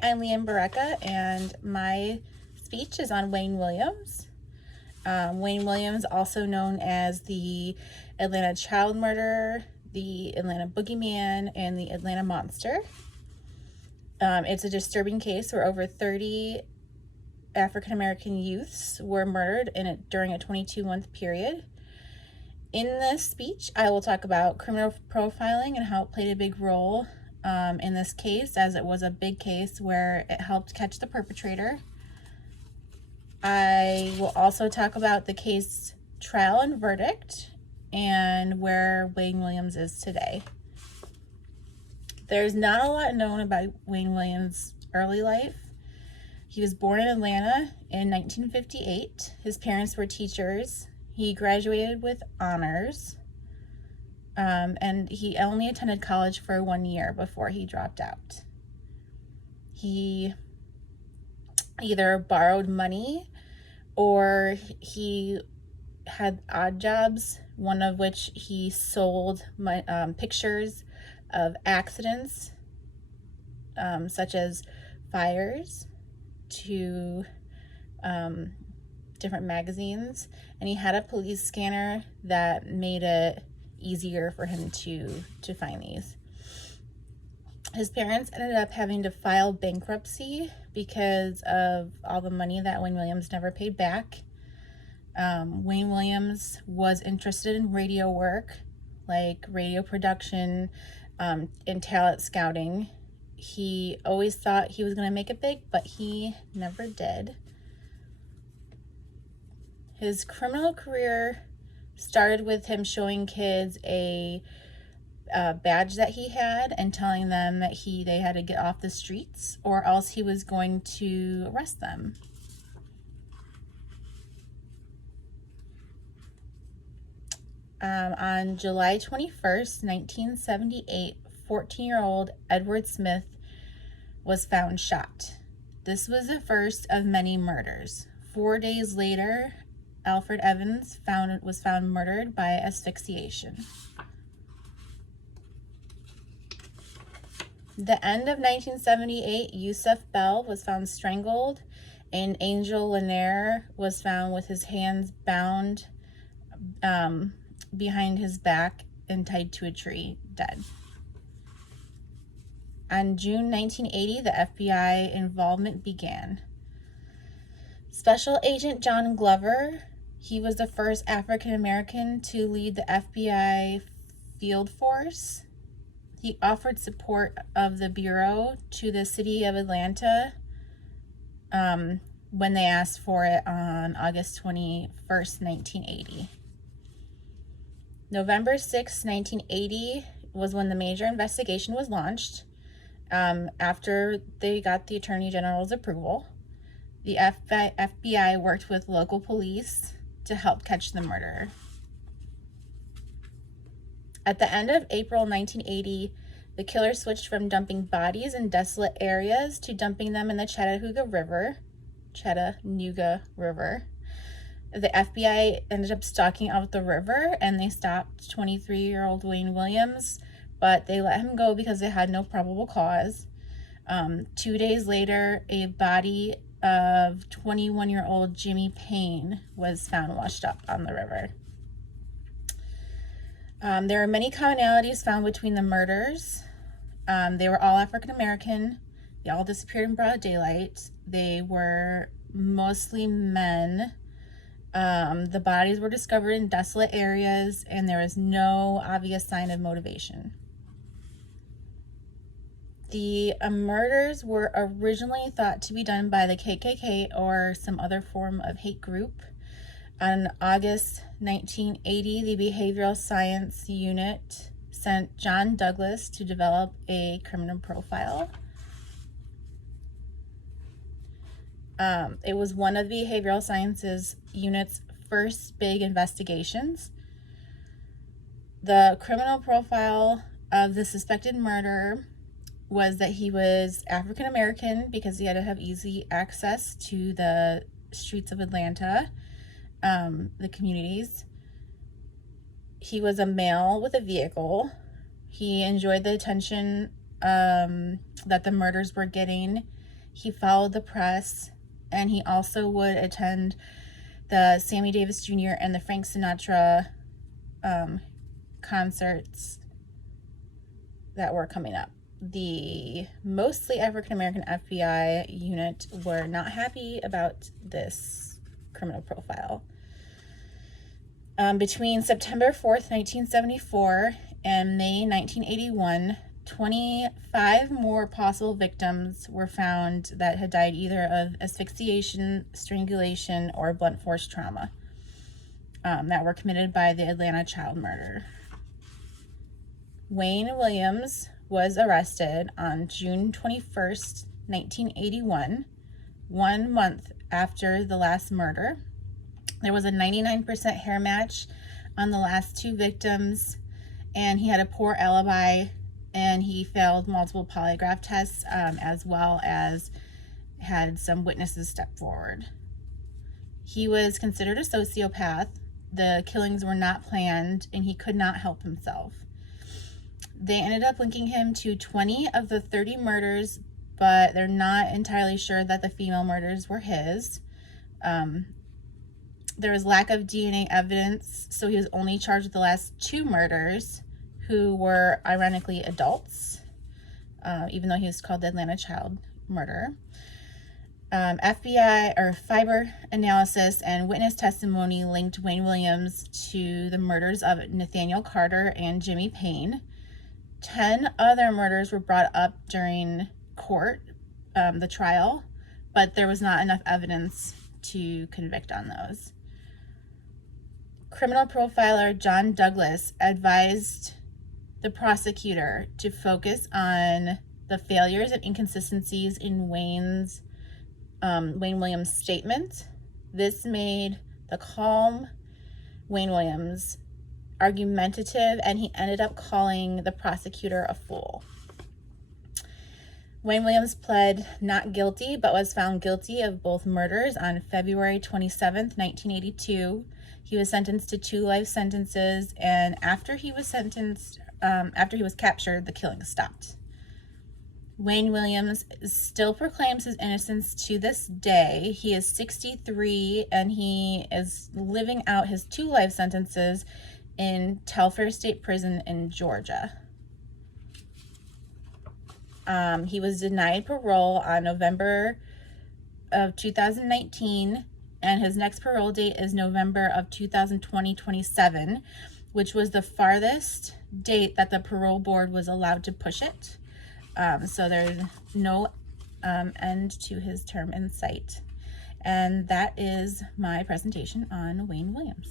Hi, I'm Leanne Barreca, and my speech is on Wayne Williams. Wayne Williams, also known as the Atlanta child murderer, the Atlanta boogeyman, and the Atlanta monster. It's a disturbing case where over 30 African-American youths were murdered during a 22-month period. In this speech, I will talk about criminal profiling and how it played a big role in this case, as it was a big case where it helped catch the perpetrator. I will also talk about the case trial and verdict and where Wayne Williams is today. There's not a lot known about Wayne Williams' early life. He was born in Atlanta in 1958. His parents were teachers. He graduated with honors, and he only attended college for 1 year before he dropped out. He either borrowed money or he had odd jobs, one of which he sold pictures of accidents, such as fires, to different magazines, and he had a police scanner that made it easier for him to find these. His parents ended up having to file bankruptcy because of all the money that Wayne Williams never paid back. Wayne Williams was interested in radio work, like radio production and talent scouting. He always thought he was going to make it big, but he never did. His criminal career started with him showing kids a badge that he had and telling them that they had to get off the streets or else he was going to arrest them. On July 21st, 1978, 14-year-old Edward Smith was found shot. This was the first of many murders. 4 days later, Alfred Evans was found murdered by asphyxiation. The end of 1978, Yusuf Bell was found strangled, and Angel Lanier was found with his hands bound behind his back and tied to a tree, dead. On June 1980, the FBI involvement began. Special Agent John Glover, he was the first African American to lead the FBI field force. He offered support of the Bureau to the city of Atlanta when they asked for it on August 21st, 1980. November 6, 1980 was when the major investigation was launched. After they got the Attorney General's approval, the FBI worked with local police to help catch the murderer. At the end of April 1980, the killer switched from dumping bodies in desolate areas to dumping them in the Chattanooga River. The FBI ended up stalking out the river, and they stopped 23-year-old Wayne Williams, but they let him go because they had no probable cause. 2 days later, a body of 21-year-old Jimmy Payne was found washed up on the river. There are many commonalities found between the murders. They were all African American. They all disappeared in broad daylight. They were mostly men. The bodies were discovered in desolate areas, and there was no obvious sign of motivation. The murders were originally thought to be done by the KKK or some other form of hate group. On August 1980, the Behavioral Science Unit sent John Douglas to develop a criminal profile. It was one of the Behavioral Sciences Unit's first big investigations. The criminal profile of the suspected murderer was that he was African American because he had to have easy access to the streets of Atlanta, the communities. He was a male with a vehicle. He enjoyed the attention that the murders were getting. He followed the press, and he also would attend the Sammy Davis Jr. and the Frank Sinatra concerts that were coming up. The mostly African-American FBI unit were not happy about this criminal profile. Between September 4th, 1974 and May 1981, 25 more possible victims were found that had died either of asphyxiation, strangulation, or blunt force trauma that were committed by the Atlanta child murder. Wayne Williams was arrested on June 21st, 1981, 1 month after the last murder. There was a 99% hair match on the last two victims, and he had a poor alibi, and he failed multiple polygraph tests, as well as had some witnesses step forward. He was considered a sociopath. The killings were not planned, and he could not help himself. They ended up linking him to 20 of the 30 murders, but they're not entirely sure that the female murders were his. There was lack of DNA evidence, so he was only charged with the last two murders, who were ironically adults, even though he was called the Atlanta child murderer. FBI or fiber analysis and witness testimony linked Wayne Williams to the murders of Nathaniel Carter and Jimmy Payne. 10 other murders were brought up during court, the trial, but there was not enough evidence to convict on those. Criminal profiler John Douglas advised the prosecutor to focus on the failures and inconsistencies in Wayne Williams' statement. This made the calm Wayne Williams argumentative, and he ended up calling the prosecutor a fool. Wayne Williams pled not guilty, but was found guilty of both murders on February 27th, 1982. He was sentenced to 2 life sentences, and after he was captured, the killing stopped. Wayne Williams still proclaims his innocence to this day. He is 63, and he is living out his 2 life sentences in Telfair State Prison in Georgia. He was denied parole on November of 2019, and his next parole date is November of 2027, which was the farthest date that the parole board was allowed to push it. So there's no end to his term in sight. And that is my presentation on Wayne Williams.